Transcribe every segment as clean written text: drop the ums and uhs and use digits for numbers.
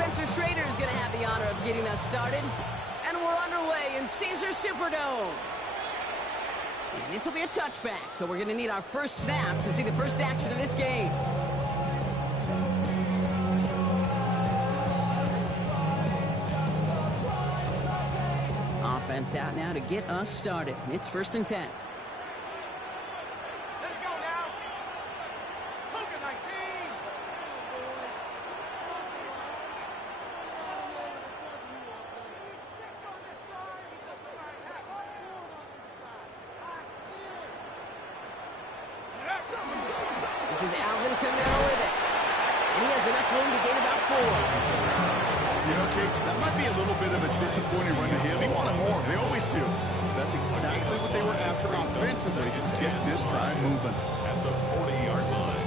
Spencer Schrader is going to have the honor of getting us started. And we're underway in Caesar Superdome. And this will be a touchback, so we're going to need our first snap to see the first action of this game. Offense out now to get us started. It's 1st and 10. Let's go now. Cougar 19. This is Alvin Kamara with it. And he has enough room to gain about 4. You know, Kate, that might be a little bit of a disappointing run to him. He wanted more. They always do. That's exactly what they were after offensively to get this drive moving. At the 40-yard line.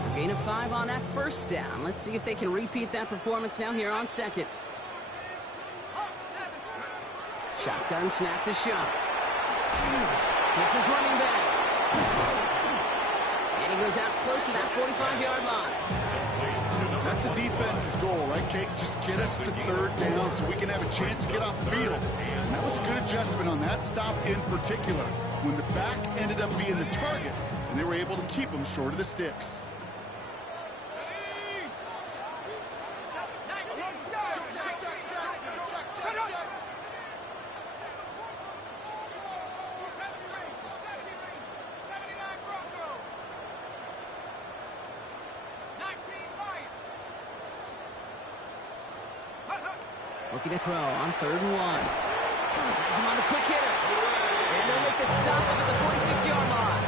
So gain of 5 on that first down. Let's see if they can repeat that performance now here on 2nd. Shotgun snap to Shuck. Hits his running back. And he goes out close to that 45-yard line. That's a defense's goal, right, Kate? Just get us to 3rd down so we can have a chance to get off the field. And that was a good adjustment on that stop in particular, when the back ended up being the target, and they were able to keep him short of the sticks. Looking to throw on 3rd and 1. Has him on the quick hitter. And they'll make the stop up at the 46-yard line.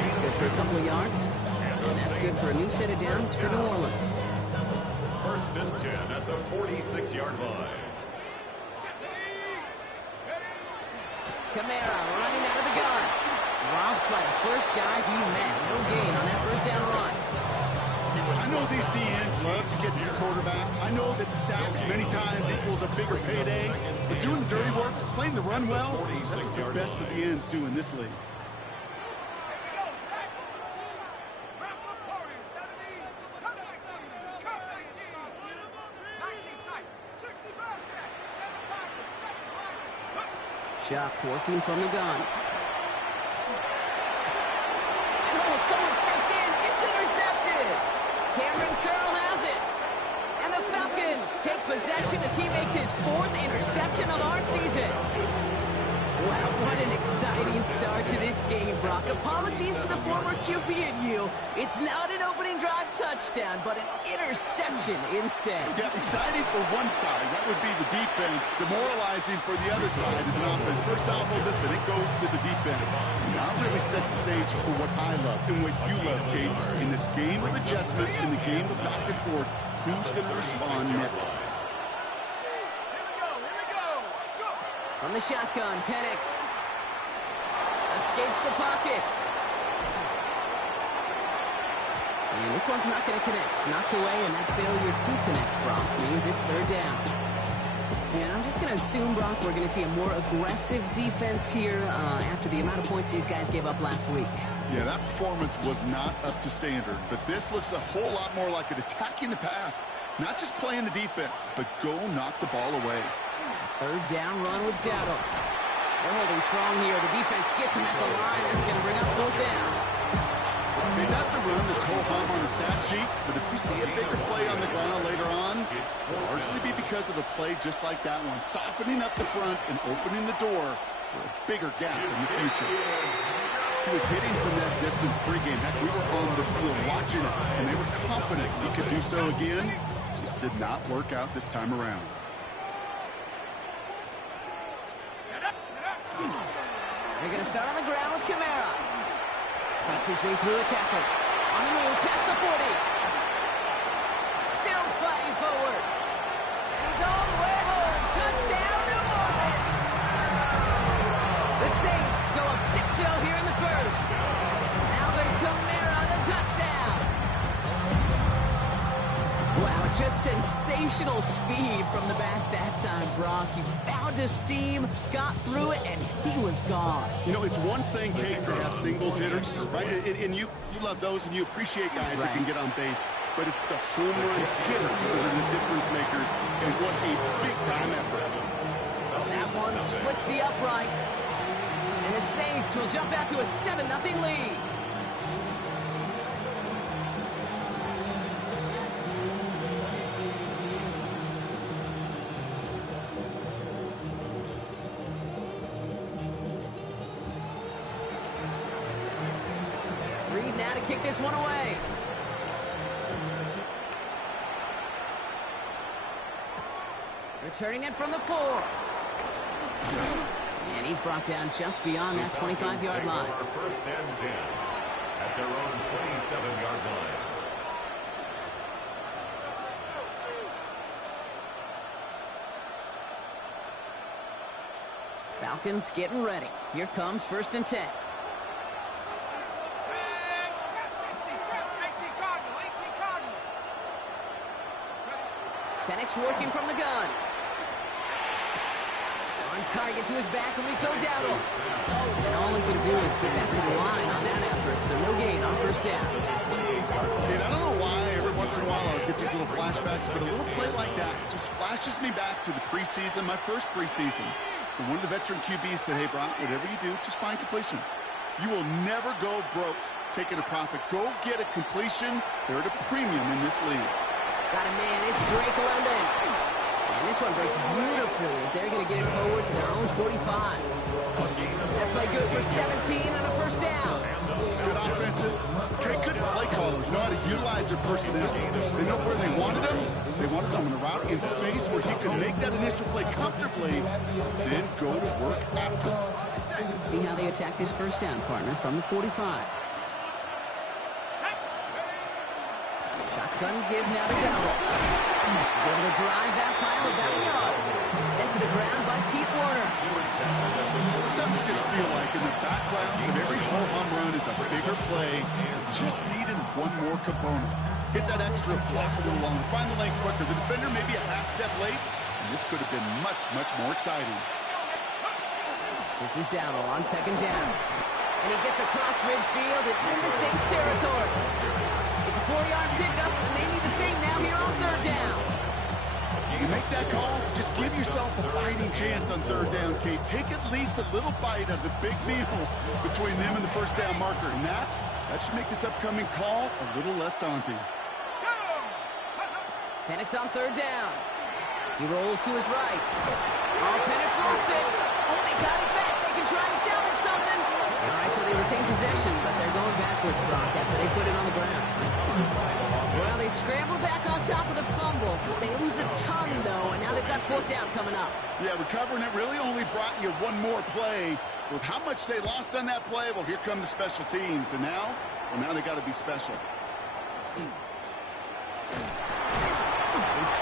That's good for a couple of yards. And that's good for a new set of downs for New Orleans. 1st and 10 at the 46-yard line. Kamara running out of the gun. Dropped by the first guy he met. No gain on that first down run. I know these DNs love to get to the quarterback. I know that sacks many times equals a bigger payday. But doing the dirty work, playing the run well, that's what the best of the ends do in this league. Shock working from the gun. And oh, someone stepped in. It's intercepted. Cameron Curl has it. And the Falcons take possession as he makes his 4th interception of our season. Wow, what an exciting start to this game, Brock. Apologies to the former QB and you. It's not an opening drive touchdown, but an interception instead. Yeah, exciting for one side. That would be the defense. Demoralizing for the other side as an offense. First off, well, listen, it goes to the defense. Now it really sets the stage for what I love and what you love, Kate. In this game of adjustments, in the game of back and forth, who's going to respond next? From the shotgun, Penix escapes the pocket. And this one's not going to connect. Knocked away, and that failure to connect, Brock, means it's 3rd down. And I'm just going to assume, Brock, we're going to see a more aggressive defense here after the amount of points these guys gave up last week. Yeah, that performance was not up to standard, but this looks a whole lot more like it attacking the pass. Not just playing the defense, but go knock the ball away. 3rd down run with Dowdle. They're holding strong here. The defense gets him at the line. That's going to bring up 4th down. See, that's a run that's ho-hum on the stat sheet, but if you see a bigger play on the ground later on, it'll largely be because of a play just like that one, softening up the front and opening the door for a bigger gap in the future. He was hitting from that distance pregame. Heck, we were on the field watching it, and they were confident he could do so again. Just did not work out this time around. They're going to start on the ground with Kamara. Fights his way through a tackle. On the move, past the 40. Still fighting forward. And he's all the way home. Touchdown, New Orleans. The Saints go up 6-0 here in the first. Alvin Kamara, the touchdown. Wow, just sensational speed from the back that time, Brock. He found a seam, got through it, and he was gone. You know, it's one thing, Kate, to have singles hitters, right? And you love those, and you appreciate guys that can get on base. But it's the home run hitters that are the difference makers, and what a big-time effort. That one splits the uprights. And the Saints will jump out to a 7-0 lead. Reed now to kick this one away. Returning it from the 4. And he's brought down just beyond that 25-yard line. First and 10 at their own 27-yard line. Falcons getting ready. Here comes 1st and 10. Penix working from the gun. On target to his back, Rico Dowdle. And all he can do is get back to the line on that effort, so no gain on 1st down. Kate, I don't know why every once in a while I'll get these little flashbacks, but a little play like that just flashes me back to the preseason, my first preseason. And one of the veteran QBs said, hey, Brock, whatever you do, just find completions. You will never go broke taking a profit. Go get a completion. They're at a premium in this league. Got a man, it's Drake London. And this one breaks beautifully as they're going to get it forward to their own 45. That play good for 17 and a 1st down. Good offenses. Okay, good play callers know how to utilize their personnel. They know where they wanted them. They wanted them in a route in space where he could make that initial play comfortably, then go to work after. Let's see how they attack this 1st down, partner, from the 45. Shotgun give now to Dowdle. He's able to drive that pile about a yard. Sent to the ground by Pete Warner. Sometimes you just feel like in the background of every ho-hum run is a bigger play. Just needed one more component. Hit that extra block a little longer. Find the lane quicker. The defender may be a half step late, and this could have been much, much more exciting. This is Dowdle on 2nd down. And he gets across midfield and into Saints territory. It's a 4-yard pickup, and they need the same now here on 3rd down. You make that call to just give yourself a fighting chance on 3rd down, Kate. Take at least a little bite of the big meal between them and the 1st down marker. And that should make this upcoming call a little less daunting. Penix on 3rd down. He rolls to his right. Oh, Penix lost it. Oh, they got it back. They can try and salvage something. All right, so they retain possession, but they're going backwards, Brock, after they put it on the ground. Well, they scramble back on top of the fumble. They lose a ton, though, and now they've got 4th down coming up. Yeah, recovering it really only brought you one more play. With how much they lost on that play, well, here come the special teams. And now they got to be special. And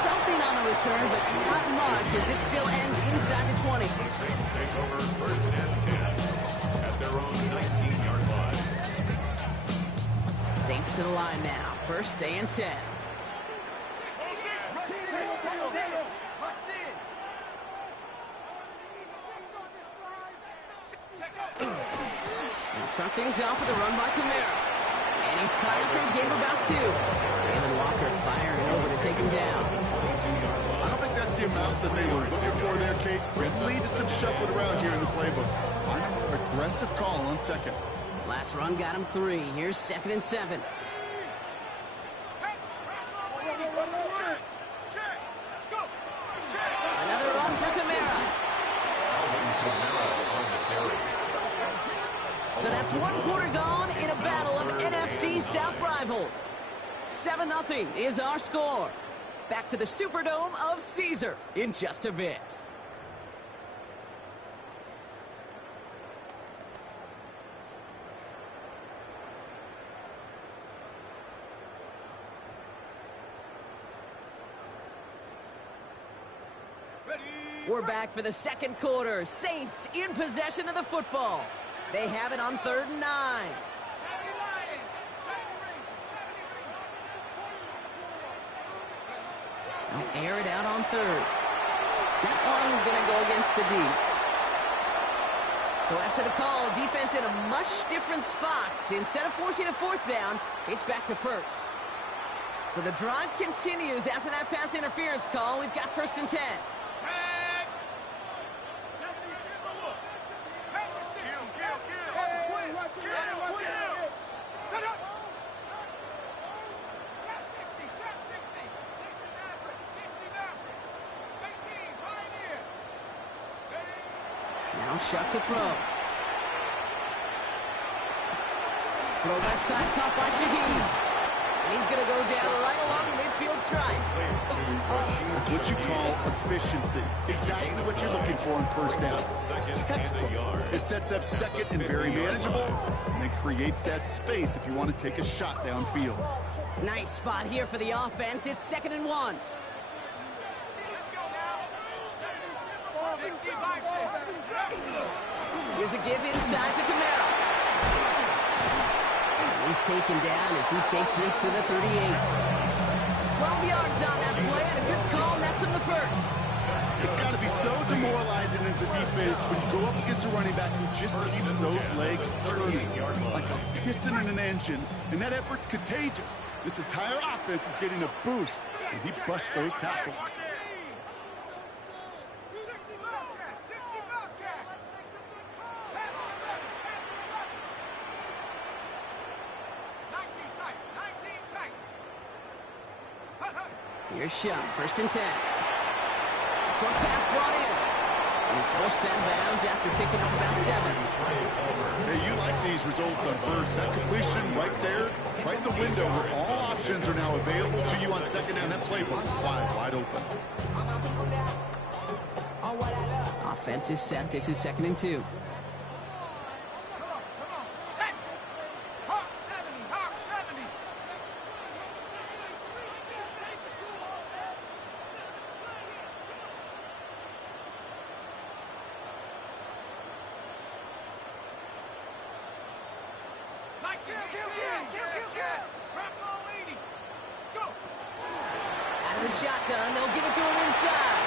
something on the return, but not much, as it still ends inside the 20. The Saints take over 1st and 10 at their own 19-yard line. Saints to the line now. 1st and 10. They'll start things off with a run by Kamara. And he's caught after a game about 2. Jalen Walker firing over to take him down. I don't think that's the amount that they were looking for there, Kate. Could lead to some shuffling around here in the playbook. Find a more aggressive call on 2nd. Last run got him 3. Here's 2nd and 7. Another run for Kamara. So that's 1 quarter gone in a battle of NFC South rivals. 7-0 is our score. Back to the Superdome of Caesar in just a bit. We're back for the 2nd quarter. Saints in possession of the football. They have it on 3rd and 9. They'll air it out on third. That one going to go against the D. So after the call, defense in a much different spot. Instead of forcing a fourth down, it's back to first. So the drive continues after that pass interference call. We've got 1st and 10. Now Shuck to throw. Throw left side, caught by Shaheed. And he's going to go down right along the midfield stripe. That's what you call efficiency. Exactly what you're looking for in first down. Textbook. It sets up second and very manageable, and it creates that space if you want to take a shot downfield. Nice spot here for the offense. It's 2nd and 1. Here's a give inside to Camaro. He's taken down as he takes this to the 38. 12 yards on that play and a good call nets him the first. It's got to be so demoralizing as a defense when you go up against a running back who just keeps those legs churning like a piston in an engine, and that effort's contagious. This entire offense is getting a boost, and he busts those tackles. Here's Shuck, 1st and 10. Short pass brought in. And he's forced that bounds after picking up about 7. Hey, you like these results on first. That completion right there, right in the window where all options are now available to you on 2nd down. That playbook wide open. Offense is set. This is 2nd and 2. Out of the shotgun, they'll give it to him inside.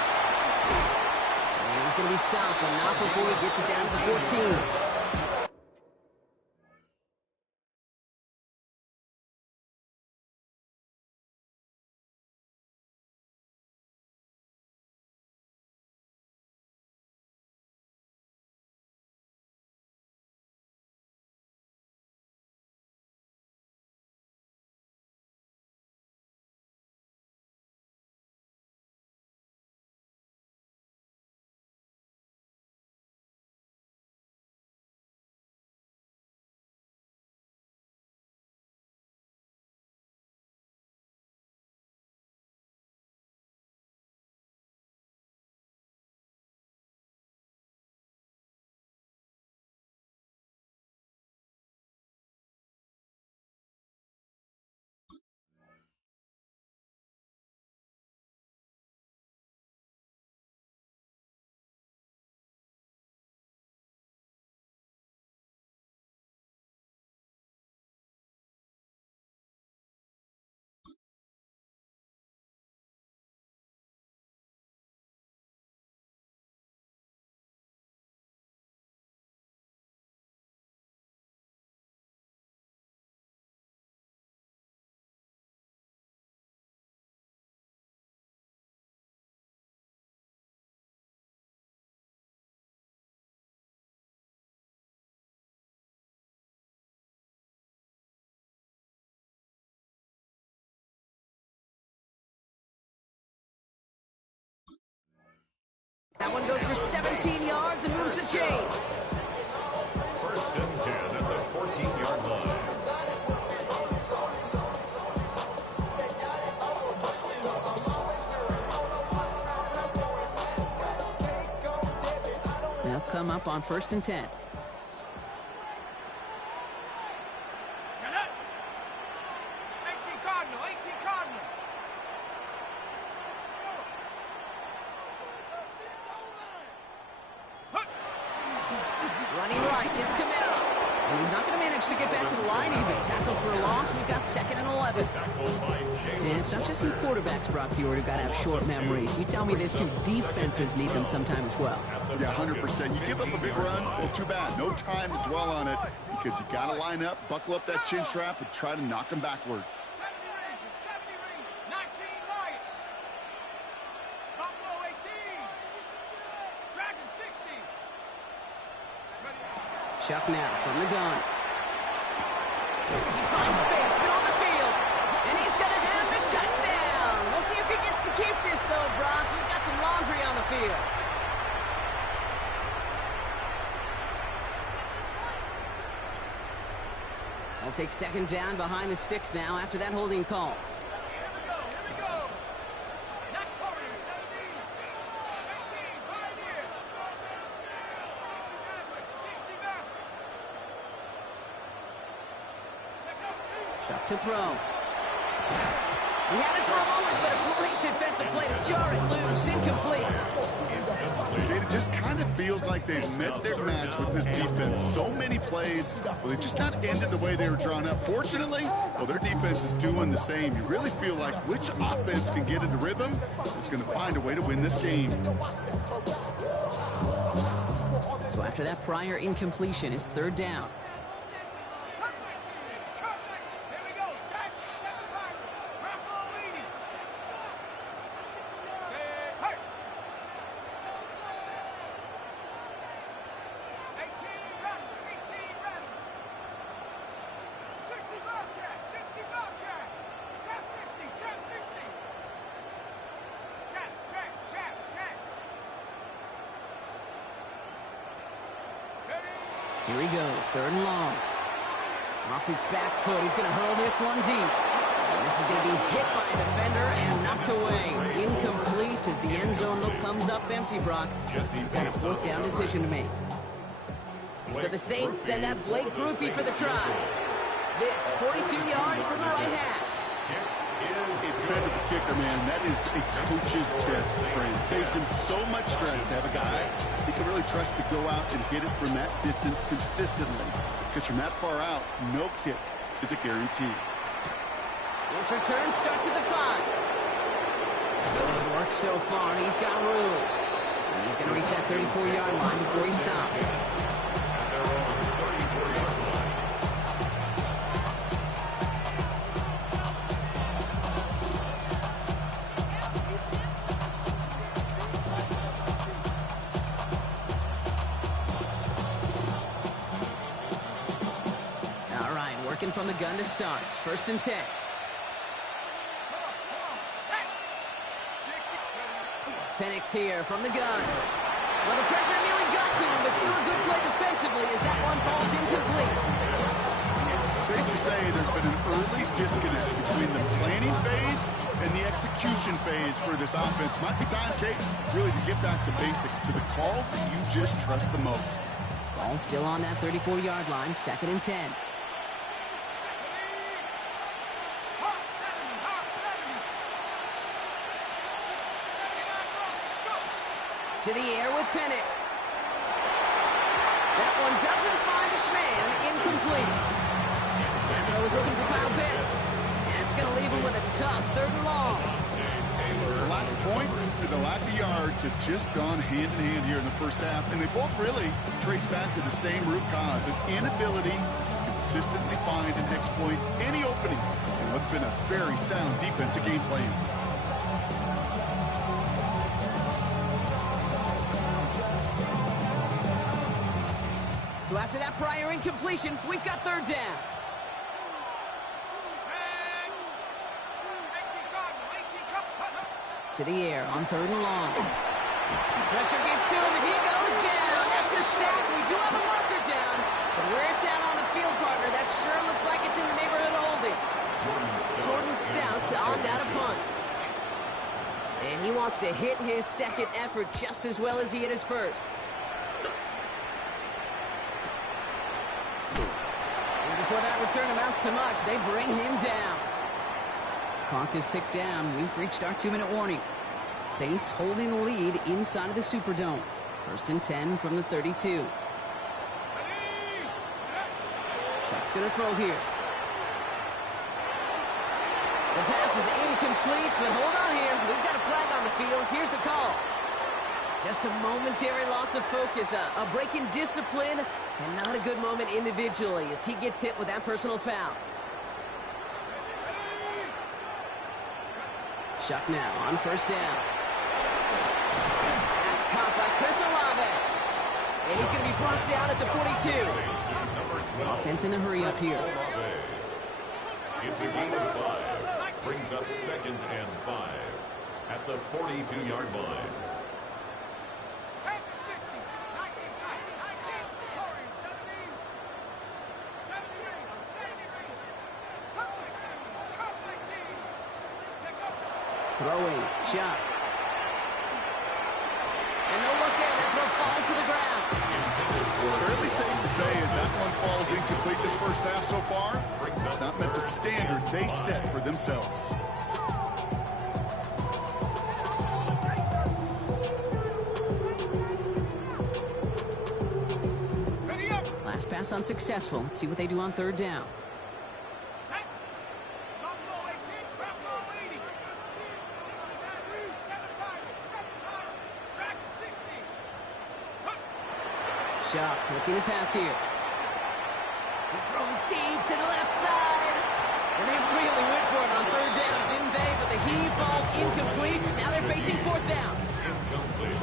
And he's going to be stopped, but not before he gets it down to the 14. That one goes for 17 yards and moves the chains. 1st and 10 at the 14-yard line. They'll come up on 1st and 10. Running right, it's Camaro. And he's not going to manage to get back to the line even. Tackle for a loss. We've got 2nd and 11. And it's not just the quarterbacks, Brock Huard, who've got to have short memories. You tell me this too. Defenses need them sometime as well. Yeah, 100%. You give up a big run, well, too bad. No time to dwell on it because you got to line up, buckle up that chin strap, and try to knock them backwards. Chuck now from the gun. He finds space, middle of the field, and he's going to have the touchdown. We'll see if he gets to keep this, though, Brock. We've got some laundry on the field. They'll take 2nd down behind the sticks now after that holding call. Chuck to throw. He had it for a moment, but a great defensive play to jar it loose. Incomplete. It just kind of feels like they've met their match with this defense. So many plays, well, they just not ended the way they were drawn up. Fortunately, well, their defense is doing the same. You really feel like which offense can get into rhythm is going to find a way to win this game. So after that prior incompletion, it's 3rd down. Here he goes, 3rd and long. Off his back foot, he's going to hurl this one deep. And this is going to be hit by a defender and knocked away. Incomplete as the end zone look comes up empty, Brock. You've got a 4th down decision to make. So the Saints send out Blake Grupe for the try. This, 42 yards from the right half. Defensive kicker, man, that is a coach's best friend. Saves him so much stress to have a guy he can really trust to go out and hit it from that distance consistently. Because from that far out, no kick is a guarantee. His return starts at the 5. Good work so far. He's got room. And he's going to reach that 34-yard line before he stops. From the gun to starts. 1st and 10. Penix here from the gun. Well, the pressure nearly got to him, but still a good play defensively as that one falls incomplete. Safe to say there's been an early disconnect between the planning phase and the execution phase for this offense. Might be time, Kate, really to get back to basics, to the calls that you just trust the most. Ball still on that 34-yard line. 2nd and 10. To the air with Penix. That one doesn't find its man. Incomplete. That throw was looking for Kyle Pitts. And it's going to leave him with a tough 3rd and long. The lack of points and the lack of yards have just gone hand in hand here in the 1st half. And they both really trace back to the same root cause, an inability to consistently find and exploit any opening in what's been a very sound defensive game plan. So after that prior incompletion, we've got 3rd down. To the air on 3rd and long. Pressure gets to him, and he goes down. That's a sack. We do have a marker down. But where it's at on the field, partner, that sure looks like it's in the neighborhood of holding. Jordan Stout on that a punt. And he wants to hit his 2nd effort just as well as he hit his 1st. Before that return amounts to much, they bring him down. Clock is ticked down. We've reached our 2-minute warning. Saints holding the lead inside of the Superdome. 1st and 10 from the 32. Shock's going to throw here. The pass is incomplete, but hold on here. We've got a flag on the field. Here's the call. Just a momentary loss of focus, a break in discipline, and not a good moment individually as he gets hit with that personal foul. Shock now on first down. That's caught by Chris Olave. And he's going to be brought down at the 42. Offense in the hurry up here. It's a gain of 5. Brings up 2nd and 5 at the 42-yard line. Throwing, Shock. And no look there, that throw falls to the ground. Fairly safe to say as that one falls incomplete this first half so far. It's not met the standard they set for themselves. Last pass unsuccessful. Let's see what they do on third down. Shock looking to pass here. He's throwing deep to the left side. And they really went for it on third down, didn't they? But the heave falls incomplete. Now they're facing fourth down.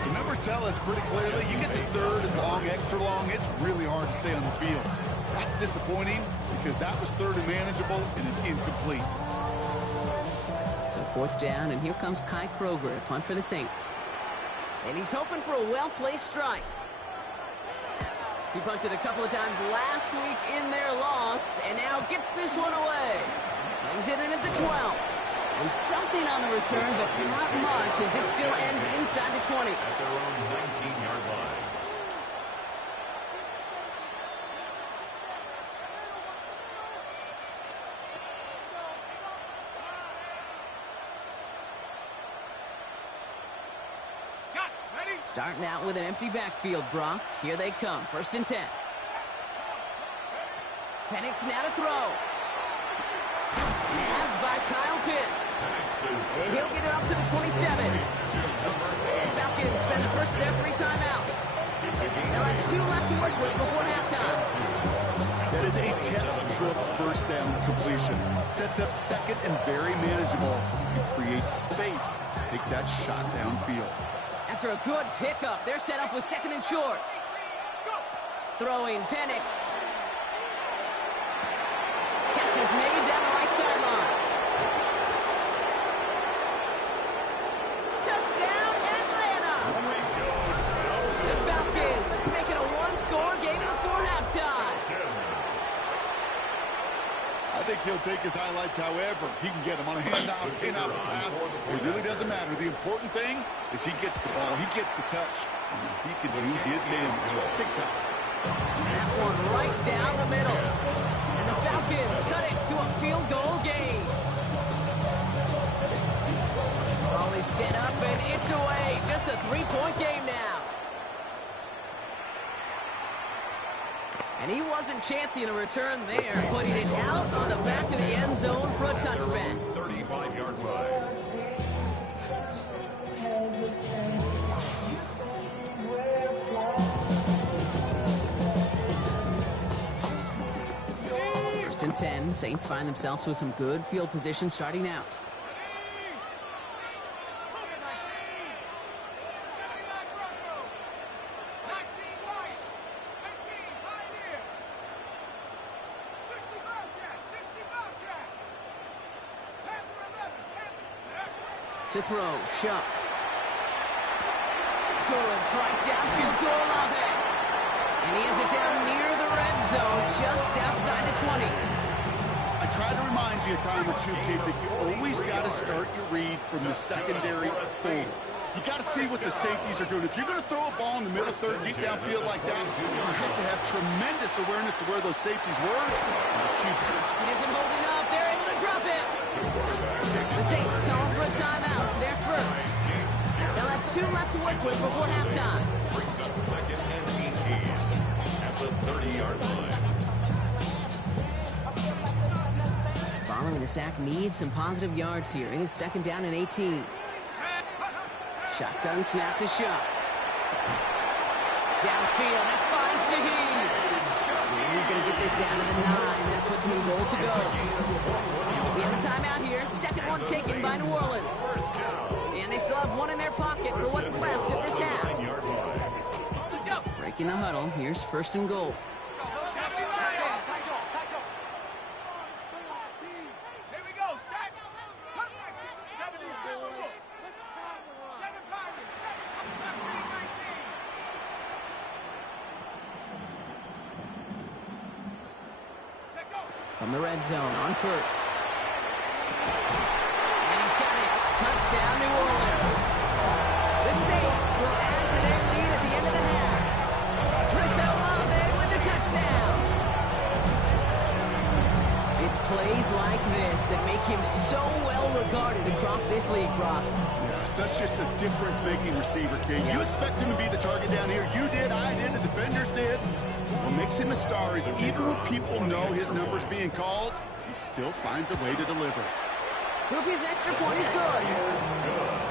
The numbers tell us pretty clearly, you get to third and long, extra long, it's really hard to stay on the field. That's disappointing because that was third and manageable and an incomplete. So fourth down, and here comes Kai Kroger to punt for the Saints. And he's hoping for a well-placed strike. He punted a couple of times last week in their loss, and now gets this one away. Brings it in at the 12. And something on the return, but not much, as it still ends inside the 20. At their own 19-yard line. Starting out with an empty backfield, Brock. Here they come. 1st and 10. Penix now to throw. Nabbed by Kyle Pitts. And he'll get it up to the 27. Falcons spend the first of their 3 timeouts. They'll have 2 left to work with before halftime. That is a textbook first down completion. Sets up second and very manageable. It creates space to take that shot downfield. After a good pickup, they're set up with 2nd and short. Throwing Penix. Catch is made down the right sideline. Touchdown, Atlanta! The Falcons making a 1-score game before halftime. I think he'll take his highlights however he can get them on a handoff, pin-off, pass. It really doesn't matter. The important thing is he gets the ball, he gets the touch, and he can do his damage big time. That one right down the middle. And the Falcons cut it to a field goal game. Ball is set up and it's away. Just a 3-point game now. And he wasn't chancing a return there, putting it out on the back of the end zone for a touchback. 35-yard line. First and 10, Saints find themselves with some good field position starting out. To throw, Shock. Good strike downfield to Olave. And he has it down near the red zone, just outside the 20. I try to remind you a time or two, Kate, that you always got to start your read from the secondary forward. You got to see what the safeties are doing. If you're going to throw a ball in the middle third, deep downfield like that, you have to have tremendous awareness of where those safeties were. It isn't holding up. They're able to drop it. The Saints calling for a timeout. They're first. They'll have 2 left to work with before halftime. Brings up 2nd and 18 at the 30-yard line. allowing the sack needs some positive yards here. It is 2nd down and 18. Shotgun snap to Shock. Downfield, that finds Shaheed. And he's going to get this down to the 9. That puts him in goal to go. We have a timeout here. Second one taken by New Orleans. And they still have one in their pocket for what's left of this half. Breaking the huddle. Here's 1st and goal. From the red zone on 1st. And he's got it. Touchdown, New Orleans. The Saints will add to their lead at the end of the half. Chris Olave with the touchdown. It's plays like this that make him so well regarded across this league, Brock. Yeah, such just a difference-making receiver, King. You expect him to be the target down here. You did, I did, the defenders did. What makes him a star is even when people know his number's being called, he still finds a way to deliver. Ruby's extra point is good.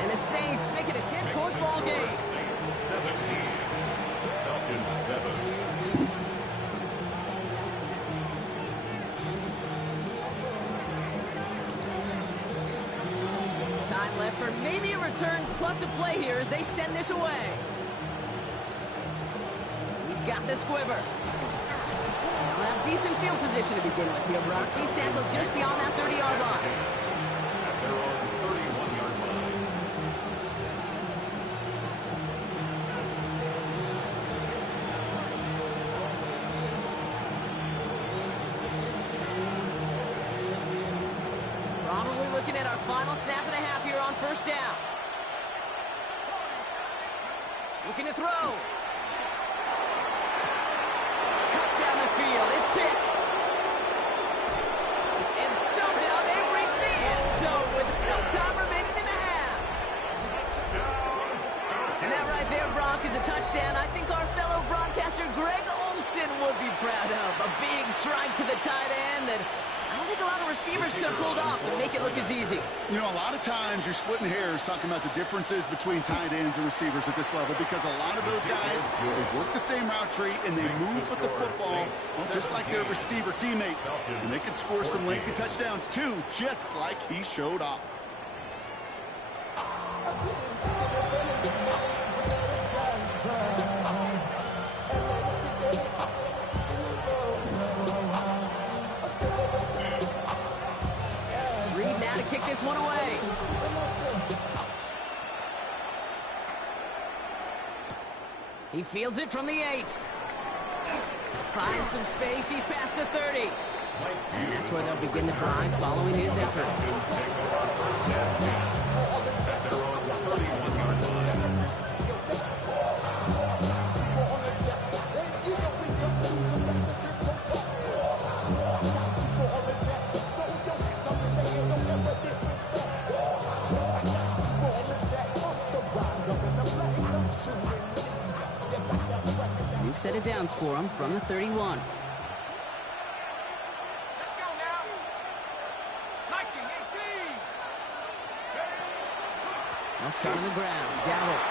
And the Saints make it a 10-point ball game. 17. Falcons 7. Time left for maybe a return plus a play here as they send this away. He's got the squiver. They'll have decent field position to begin with here, Brock. These tackles just beyond that 30-yard line. At their own 31-yard line. Probably looking at our final snap of the half here on 1st down. Looking to throw. Down the field, it's Pitts. And somehow they've reached the end zone with no time remaining in the half. And that right there, Brock, is a touchdown I think our fellow broadcaster Greg Olsen would be proud of. A big strike to the tight end that I don't think a lot of receivers could have pulled off and make it look as easy. You know, a lot of times you're splitting hairs talking about the differences between tight ends and receivers at this level because a lot of those guys, they work the same route tree and they move with the football just like their receiver teammates. And they can score some lengthy touchdowns too, just like he showed off. To kick this one away. He fields it from the 8. Finds some space. He's past the 30. And that's where they'll begin the drive following his effort. At their own 31-yard line. New set of downs for him from the 31. Let's go now. 19-18. They'll start on the ground. Gallup.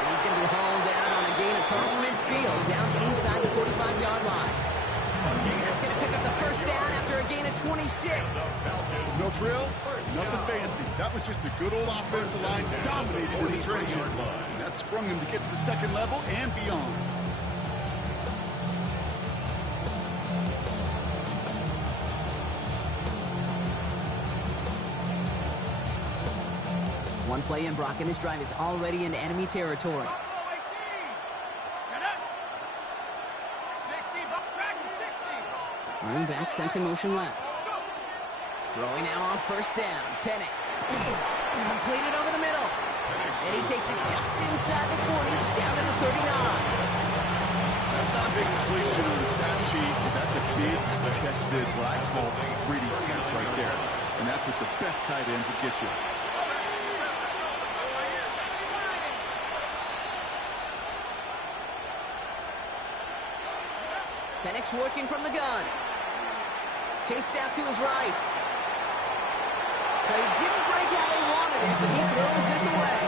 And he's going to be hauled down on a gain across midfield, down inside the 45-yard line. And that's going to pick up the 1st down after a gain of 26. No thrills, nothing fancy. That was just a good old offensive line dominated in the trenches. And that sprung him to get to the 2nd level and beyond. One play in, Brock, and this drive is already in enemy territory. Running back sent in motion left. Throwing now on 1st down. Penix. Completed over the middle. And he takes it just inside the 40, down to the 39. That's not a big completion on the stat sheet, but that's a big, tested, what I call a gritty catch right there. And that's what the best tight ends would get you. Penix working from the gun. Chased out to his right. But he didn't break how they wanted it, and he throws this away.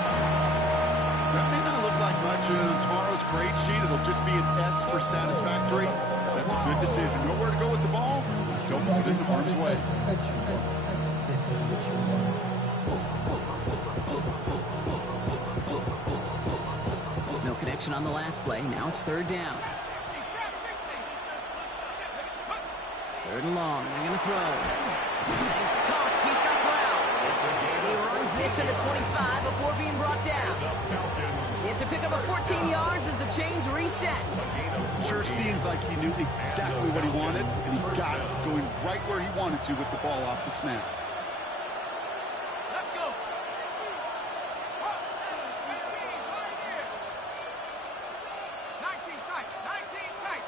That may not look like much on tomorrow's grade sheet. It'll just be an S for satisfactory. That's a good decision. Nowhere to go with the ball. Don't put it in harm's way. No connection on the last play. Now it's third down. Third and long. They're going to throw. He's caught. He's got ground. He runs this to the 25 before being brought down. It's a pickup of 14 yards as the chains reset. Sure seems like he knew exactly what he wanted, and he got it, going right where he wanted to with the ball off the snap. Let's go. 19 tight. 19 tight.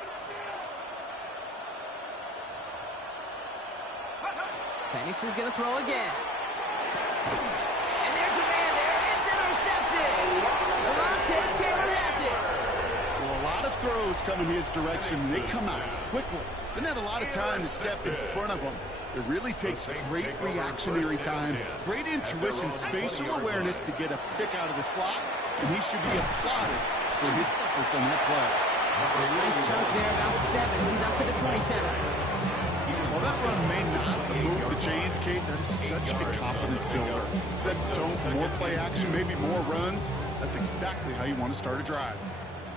Penix is going to throw again. And there's a man there. It's intercepted. Alontae Taylor has it. Well, a lot of throws come in his direction. They come out quickly. Didn't have a lot of time to step in front of them. It really takes great reactionary time, great intuition, spatial awareness to get a pick out of the slot, and he should be applauded for his efforts on that play. A nice chunk there, about 7. He's up to the 27. While that run may not move the chains, Kate, that is such a confidence builder. Sets the tone for more play action, maybe more runs. That's exactly how you want to start a drive.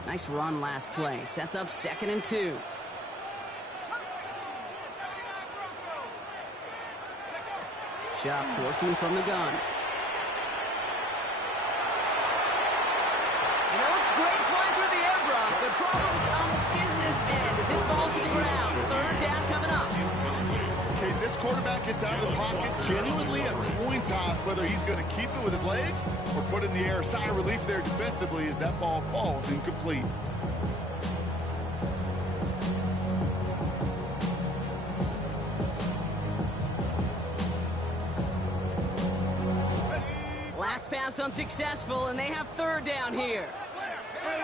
Nice run last play. Sets up 2nd and 2. Shuck working from the gun. You know, it's great flying through the air, Brock, but problems on the business end as it falls to the ground. Third down coming up. Okay, this quarterback gets out of the pocket, genuinely a coin toss, whether he's going to keep it with his legs or put it in the air. Sigh of relief there defensively as that ball falls incomplete. Last pass unsuccessful, and they have third down here. 19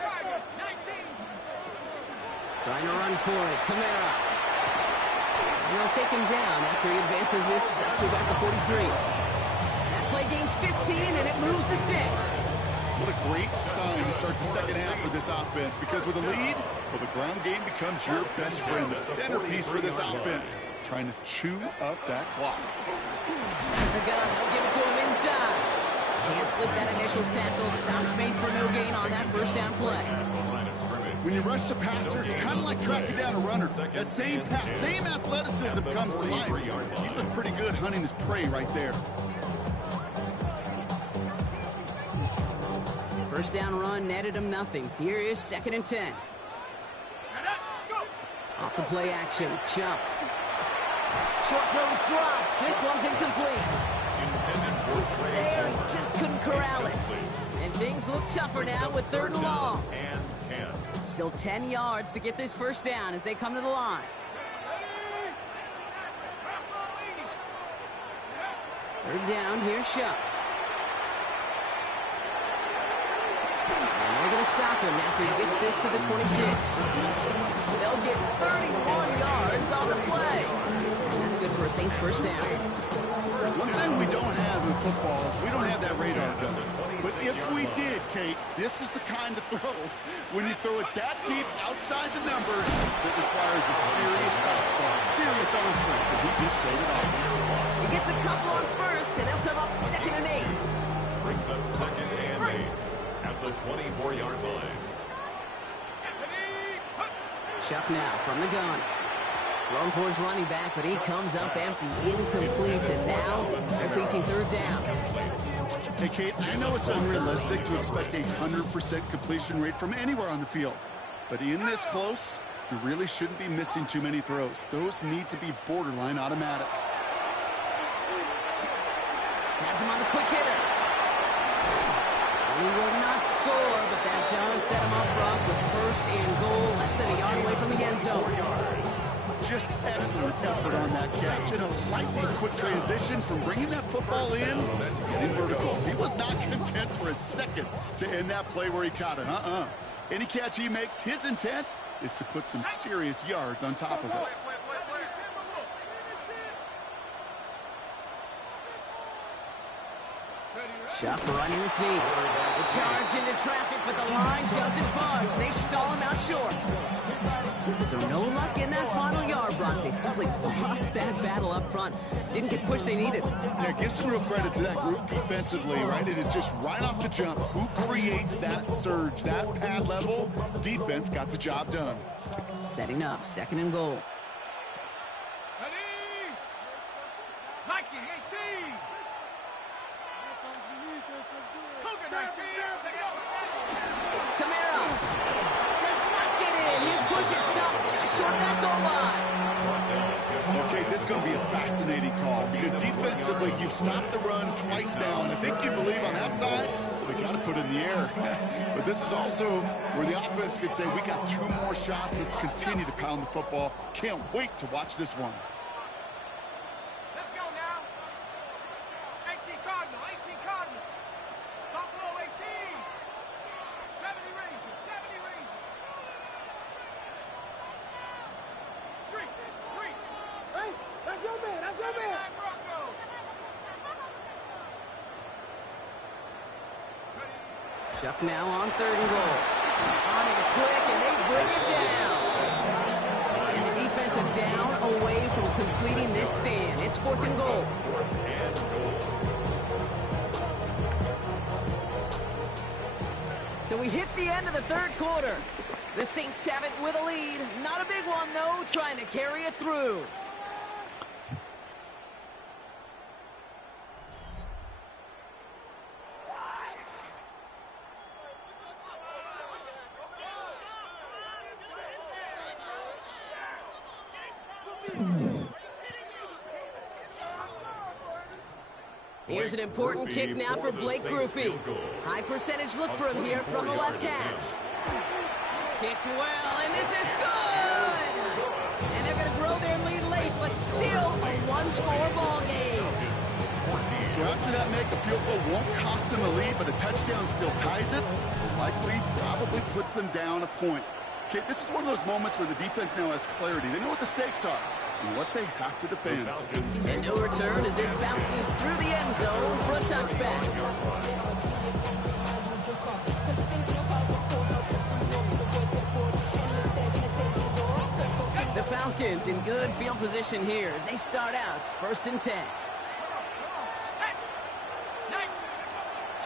tight. 19. Trying to run for it. Kamara. And they'll take him down after he advances this up to about the 43. That play gains 15, and it moves the sticks. What a great sign to start the second half for this offense, because with a lead, well, the ground game becomes your best friend, the centerpiece for this offense, trying to chew up that clock. The gun, they'll give it to him inside. Can't slip that initial tackle. Stops made for no gain on that first down play. When you rush the passer, it's kind of like tracking down a runner. That same pass, same athleticism comes to life. He looked pretty good hunting his prey right there. First down run netted him nothing. Here is 2nd and 10. Off the play action. Chuck. Short throw is dropped. This one's incomplete. It's there. He just couldn't corral it. And things look tougher now with third and long. Still 10 yards to get this first down as they come to the line. Third down, here's Shuck. And they're going to stop him after he gets this to the 26. They'll get 31 yards on the play. That's good for a Saints first down. One thing we don't have in football is we don't have that radar gun. But if we did, Kate, this is the kind of throw, when you throw it that deep outside the numbers, that requires a serious fastball, serious arm strength, but he just showed it off. He gets a couple on first, and they'll come up 2nd and 8. Brings up 2nd and 8 at the 24-yard line. Shuck now from the gun. Thrown for his running back, but he comes up empty, incomplete, and now they're facing third down. Hey, Kate, I know it's unrealistic to expect a 100% completion rate from anywhere on the field. But in this close, you really shouldn't be missing too many throws. Those need to be borderline automatic. Has him on the quick hitter. He will not score, but that does set him up, Brock, with 1st and goal, less than a yard away from the end zone. Just excellent effort on that catch. And a lightning quick transition from bringing that football in to getting vertical. He was not content for a second to end that play where he caught it. Any catch he makes, his intent is to put some serious yards on top of it. Shuck running the seat. The charge into traffic, but the line doesn't budge. They stall him out short. So no luck in that final yard block. They simply lost that battle up front. Didn't get the push they needed. Yeah, give some real credit to that group defensively, right? It is just right off the jump. Who creates that surge, that pad level? Defense got the job done. Setting up, 2nd and goal. Ready? Nike 18. Cougar 19. Camara does not get in. His push is stopped just short of that goal line. Okay, this is going to be a fascinating call because defensively, you've stopped the run twice now, and I think you believe on that side, well, they got to put it in the air. But this is also where the offense could say, we got 2 more shots. Let's continue to pound the football. Can't wait to watch this one. Let's go now. 18 Cardinal, 18 Cardinal. Buffalo 18. 70 Rangers, 70 Rangers. Street, street. Hey, that's your man, that's your man. Broncos. Shuck now on 3rd and goal. On him quick, and they bring it down. And the defense are down away from completing this stand. It's 4th and goal. So we hit the end of the 3rd quarter. The Saints have it with a lead. Not a big one, though, trying to carry it through. Here's an important kick now for Blake Grupe. High percentage look for him here from the left hash. Kicked well, and this is good! And they're going to grow their lead late, but still a one-score ball game. So after that make, the field goal won't cost them a lead, but a touchdown still ties it. Likely, probably puts them down a point. Okay, this is one of those moments where the defense now has clarity. They know what the stakes are and what they have to defend. And no return as this bounces through the end zone for a touchback. The Falcons in good field position here as they start out 1st and 10.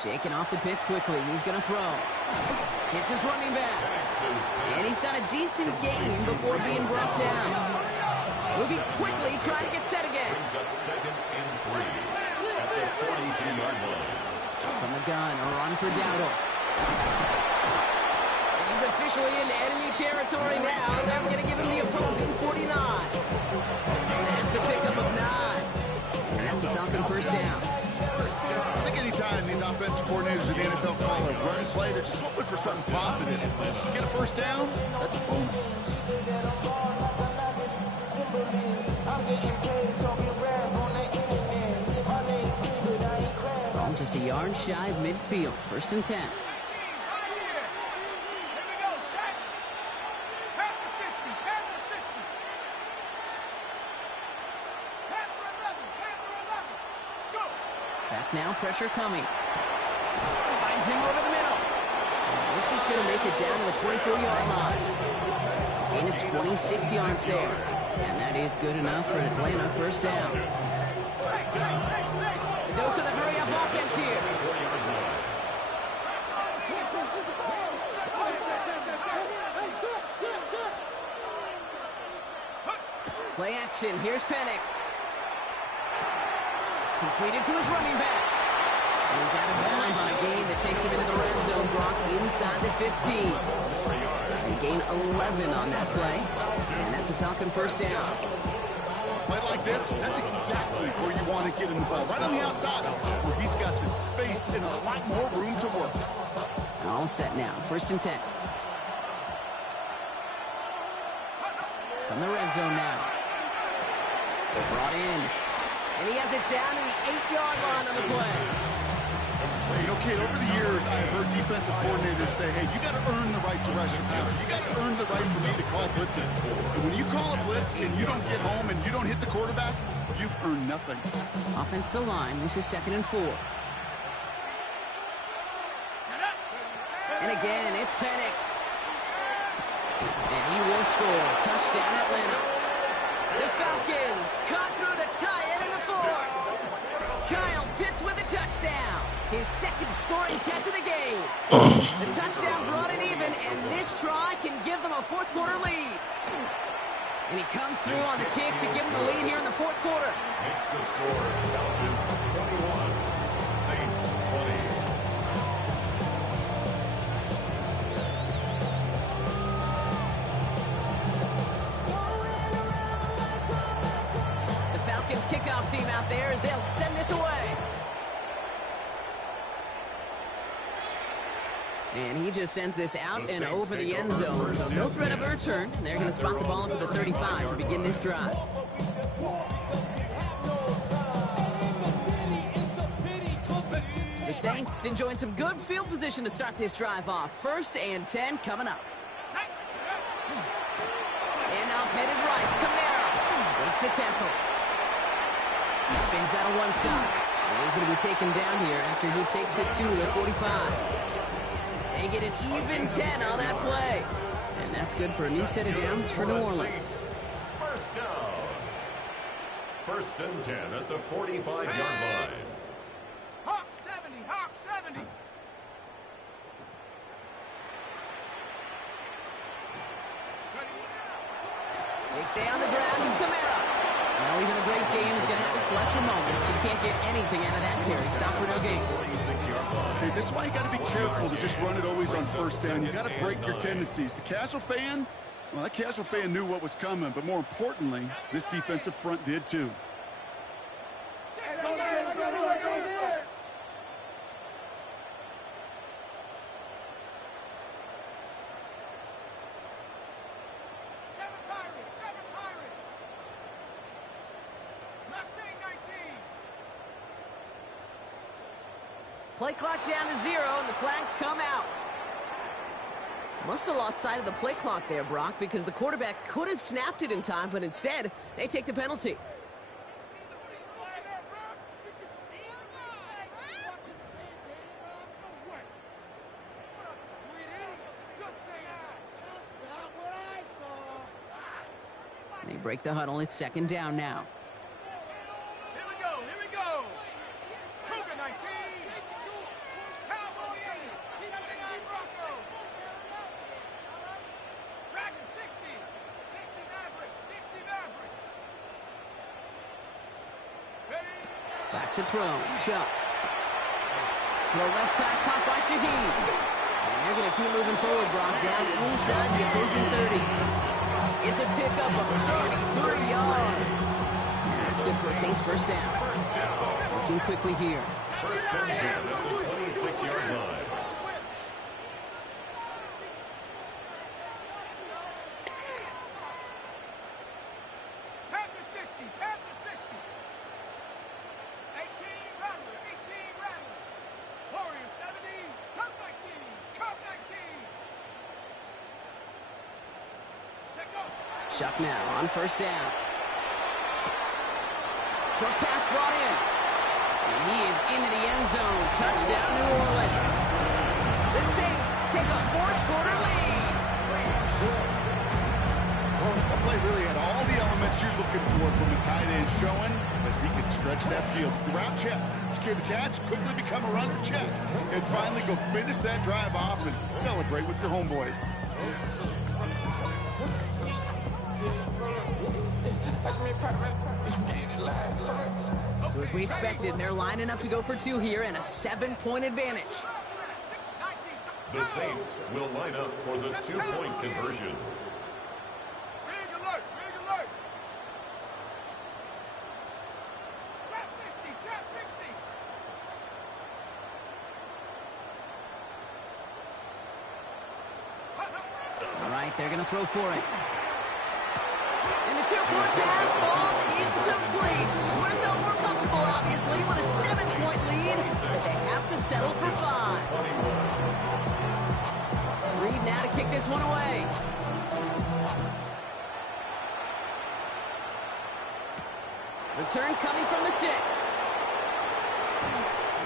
Shaking off the pick quickly. He's going to throw. Hits his running back. And he's got a decent gain before being brought down. Moving quickly, trying to get set again. Brings up 2nd and 3 at the 42-yard line. From the gun, a run for Dowdle. He's officially in enemy territory now. They're going to give him the opposing 49. That's a pickup of 9. And that's a Falcon 1st down. I think anytime these offensive coordinators in the NFL call a run play, they're just hoping for something positive. To get a 1st down, that's a bonus. Ball just a yard shy of midfield. 1st and 10. Here we go, set. Pat for 60, pat for 60. Pat for 11, go. Back now, pressure coming. Finds him over the middle. And this is going to make it down to the 24-yard line. Gain of 26 yards there. And that is good enough for an Atlanta 1st down. A dose of the hurry-up offense here. Play action. Here's Penix. Completed to his running back. And he's out of bounds on a gain that takes him into the red zone. Brock inside the 15. They gain 11 on that play. And that's a Falcon 1st down. Play like this, that's exactly where you want to get him the ball. Right on the outside, where he's got the space and a lot more room to work. All set now. 1st and 10. From the red zone now. Brought in. And he has it down to the 8-yard line on the play. You know, Kate, over the years, I've heard defensive coordinators say, hey, you got to earn the right to rush your passer. You got to earn the right for me to call blitzes. And when you call a blitz and you don't get home and you don't hit the quarterback, you've earned nothing. Offense to line. This is 2nd and 4. And again, it's Penix. And he will score. Touchdown, Atlanta. The Falcons come through to tie it in the fourth. Kyle Pitts with a touchdown. His second scoring catch of the game. The touchdown brought it even, and this try can give them a fourth-quarter lead. And he comes through on the kick to give them the lead here in the fourth quarter. Makes the score Falcons 21, Saints 20. The Falcons kickoff team out there as they'll send this away. And he just sends this out and over the end zone. So no threat of a return. They're going to spot the ball into the 35 to begin this drive. The Saints enjoying some good field position to start this drive off. 1st and 10 coming up. And off headed right, Kamara breaks the tackle. He spins out of one side. And he's going to be taken down here after he takes it to the 45. They get an even 10 on that play. And that's good for a new set of downs for New Orleans. First down. 1st and 10 at the 45-yard line. Hawk 70, Hawk 70. They stay on the ground with Kamara. Well, even a great game is going to have its lesser moments. You can't get anything out of that carry. Stop for no gain. 46-yard line. Hey, this is why you got to be careful to just run it always on 1st down. You got to break your tendencies. The casual fan, well, that casual fan knew what was coming, but more importantly, this defensive front did too. Play clock down to 0, and the flags come out. Must have lost sight of the play clock there, Brock, because the quarterback could have snapped it in time, but instead, they take the penalty. They break the huddle. It's 2nd down now. Here we go, here we go. Cougar 19. Cowboy 8. 79 Broncos. Dragon 60. 60 Maverick. 60 Maverick. Ready? Back to throw. Shuck. Throw left side, caught by Shaheed. And they're going to keep moving forward, Brock, down inside the opposing 30. It's a pickup of 33 yards. That's good for a Saints 1st down. Working quickly here. 1st and 10 at the 26-yard line. Panther 60. Panther 60. 18 Rattler. 18 Rattler. Warrior 70. Cup 19. Cup 19. Take go. Shuck now on 1st down. Short pass brought in. And he is into the end zone. Touchdown, New Orleans. The Saints take a 4th-quarter lead. That play really had all the elements you're looking for from a tight end, showing that he can stretch that field. The route check, secure the catch, quickly become a runner check, and finally go finish that drive off and celebrate with your homeboys. So as we expected, they're lining up to go for 2 here and a 7-point advantage. The Saints will line up for the 2-point conversion. Rig alert. Rig alert. Trap 60. Trap 60. All right, they're going to throw for it. And the 2-point pass falls incomplete. Would have felt more comfortable, obviously, with a 7-point lead, but they have to settle for 5. Reed now to kick this one away. Return coming from the 6.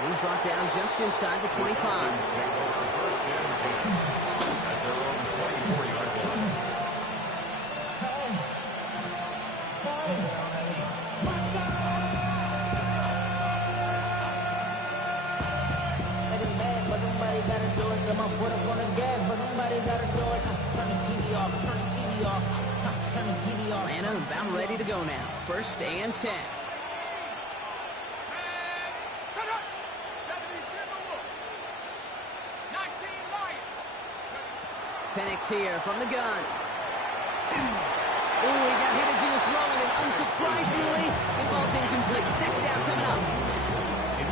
He's brought down just inside the 25. Falcons take over first and 10 at their own 24-yard line. But somebody gotta do it. Come on, put up on the gas, but somebody gotta do it. Turn this TV off, turn this TV off, turn this TV off. Atlanta about ready to go now. First and 10. Penix here from the gun. Oh, he got hit as he was throwing, and unsurprisingly, it falls incomplete. Second down coming up.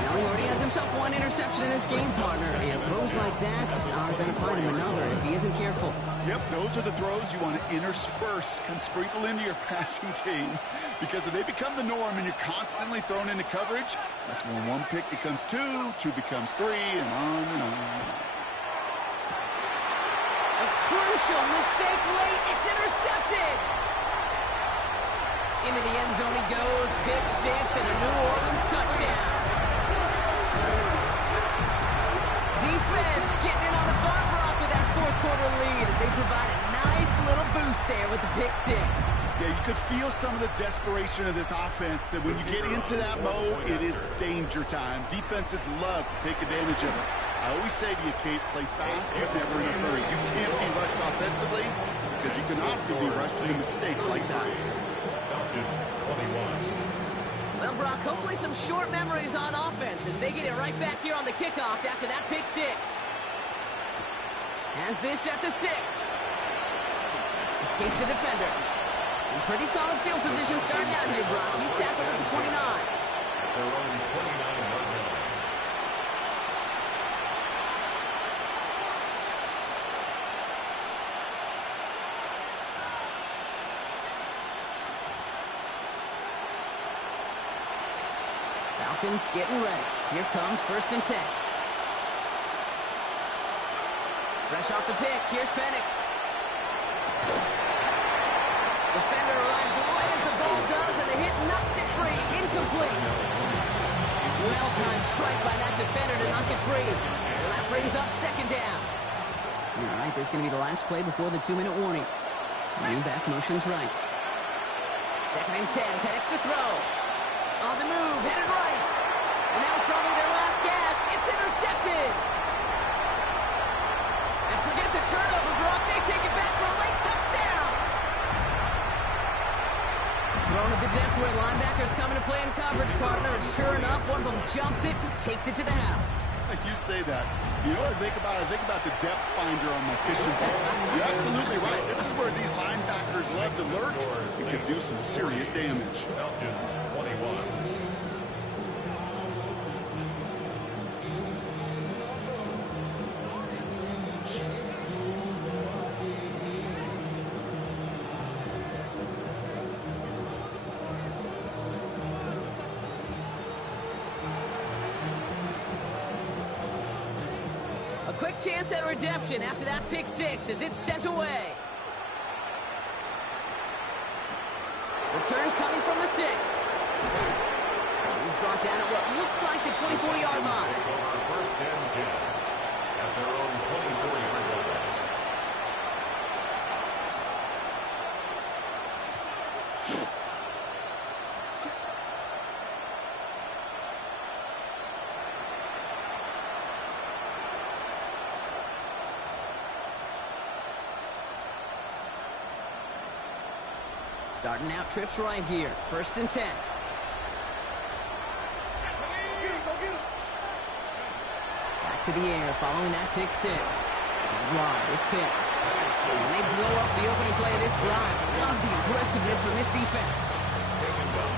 Now he already has himself one interception in this game, partner. And throws like that are going to find him another if he isn't careful. Yep, those are the throws you want to intersperse and sprinkle into your passing game. Because if they become the norm and you're constantly thrown into coverage, that's when one pick becomes two, two becomes three, and on and on. A crucial mistake late. It's intercepted. Into the end zone he goes. Pick six and a New Orleans touchdown. Defense getting in on the Farm Rock with that fourth quarter lead as they provide a nice little boost there with the pick six. Yeah, you could feel some of the desperation of this offense. And when you get into that mode, it is danger time. Defenses love to take advantage of it. I always say to you, Kate, play fast, but never in a hurry. You can't be rushed offensively because you can often be rushed into mistakes like that. Falcons 21. Well, Brock, hopefully some short memories on offense as they get it right back here on the kickoff after that pick six. Has this at the 6. Escapes the defender. In pretty solid field position starting out here, Brock. He's tackled at the 29. Their own 29-yard line. Falcons getting ready. Here comes first and 10. Fresh off the pick, here's Penix. Defender arrives right as the ball does, and the hit knocks it free. Incomplete. Well-timed strike by that defender to knock it free. So that brings up second down. All right, there's going to be the last play before the 2-minute warning. New back motion's right. Second and 10, Penix to throw. On the move, headed right. And that was probably their last gasp. It's intercepted. And forget the turnover, Brock. They take it back for a late touchdown. Thrown at the depth where linebackers coming to play in coverage, partner. And sure enough, one of them jumps it and takes it to the house. You say that. You know what I think about? I think about the depth finder on my fishing boat. You're absolutely right. This is where these linebackers love to lurk. It could do some serious damage. Falcons 21. Quick chance at redemption after that pick six as it's sent away. Return coming from the 6. He's brought down at what looks like the 24-yard line. Take over first and 10 at their own 24-yard line. Starting out trips right here. First and 10. Back to the air following that pick six. Wide, it's Pitts. And they blow up the opening play of this drive. Love the aggressiveness from this defense.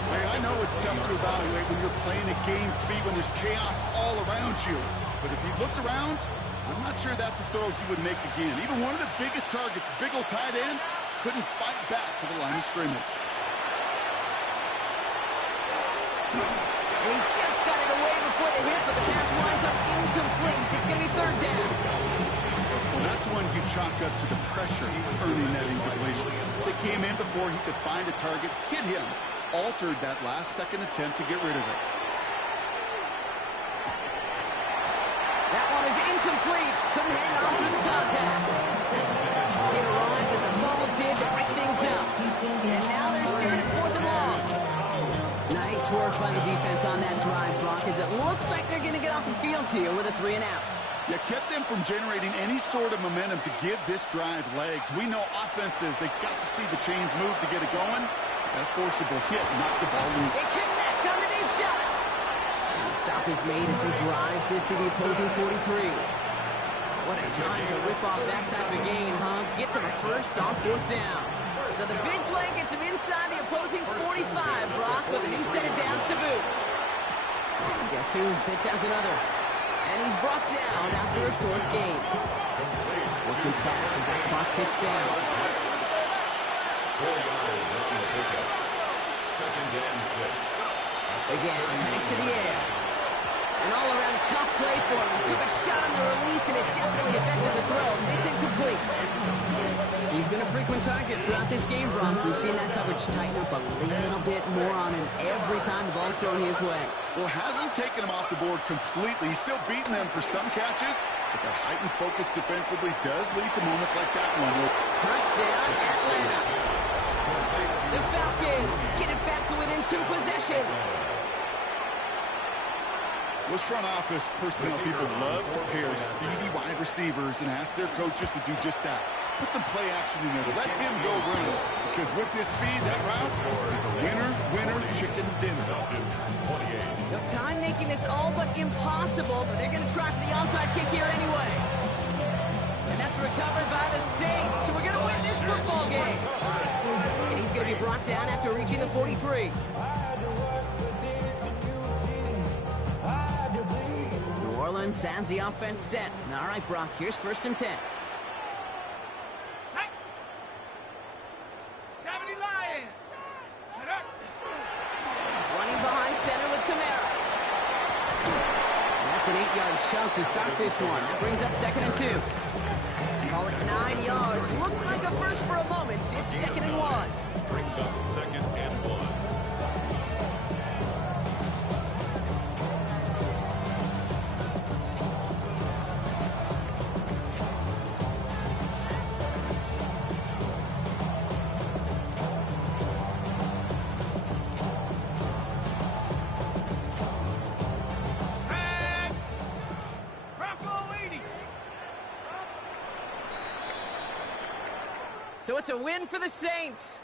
Hey, I know it's tough to evaluate when you're playing at game speed when there's chaos all around you. But if he looked around, I'm not sure that's a throw he would make again. Even one of the biggest targets, big old tight end, couldn't fight back to the line of scrimmage. And he just got it away before the hit, but the pass winds up incomplete. It's going to be third down. Well, that's one you chalk up to the pressure earning that incompletion. They came in before he could find a target, hit him, altered that last-second attempt to get rid of it. was incomplete. Couldn't hang on through the contact. It arrived as the ball did to break things up. And now they're standing at 4th and long. Nice work by the defense on that drive, Brock, as it looks like they're going to get off the field here with a 3 and out. You kept them from generating any sort of momentum to give this drive legs. We know offenses, they got to see the chains move to get it going. That forcible hit knocked the ball loose. It connects on the deep shot. And the stop is made as he drives this to the opposing 43. What a time to rip off that type of gain, huh? Gets him a first on 4th down. So the big play gets him inside the opposing 45, Brock, with a new set of downs to boot. Guess who? Pitts has another. And he's brought down after a short gain. Working fast as that clock ticks down. 4 yards after the pickup. 2nd and 6. Again, heading to the air. An all-around tough play for him. Took a shot on the release, and it definitely affected the throw. It's incomplete. He's been a frequent target throughout this game, Brock. We've seen that coverage tighten up a little bit more on him every time the ball's thrown his way. Well, hasn't taken him off the board completely. He's still beating them for some catches, but that heightened focus defensively does lead to moments like that one. Touchdown, Atlanta. The Falcons get it back to within 2 possessions. Those front office personnel people love to pair speedy wide receivers and ask their coaches to do just that. Put some play action in there. Let him go room. Because with this speed, that route is a winner, chicken dinner. No time making this all but impossible, but they're going to try for the onside kick here anyway. And that's recovered by the Saints, who are going to win this football game. And he's going to be brought down after reaching the 43. New Orleans has the offense set. All right, Brock, here's 1st and 10. Set. 70 Lions. Set up. Running behind center with Kamara. That's an 8-yard chunk to start this one. That brings up 2nd and 2. Call it 9 yards. Looked like a first for a moment. It's 2nd and 1. Brings up 2nd and 1. So it's a win for the Saints.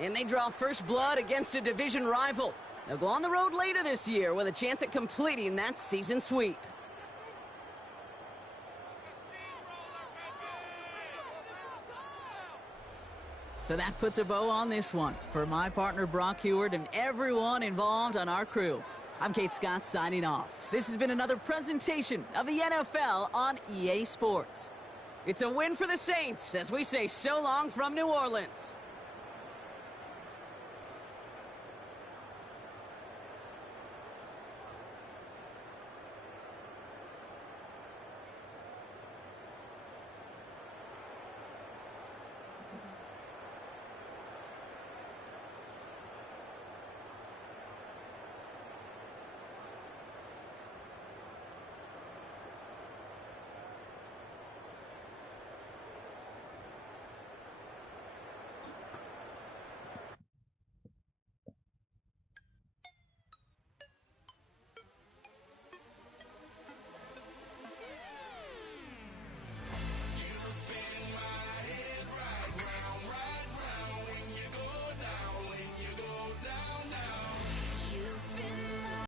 And they draw first blood against a division rival. They'll go on the road later this year with a chance at completing that season sweep. So that puts a bow on this one. For my partner Brock Heward and everyone involved on our crew, I'm Kate Scott signing off. This has been another presentation of the NFL on EA Sports. It's a win for the Saints as we say so long from New Orleans.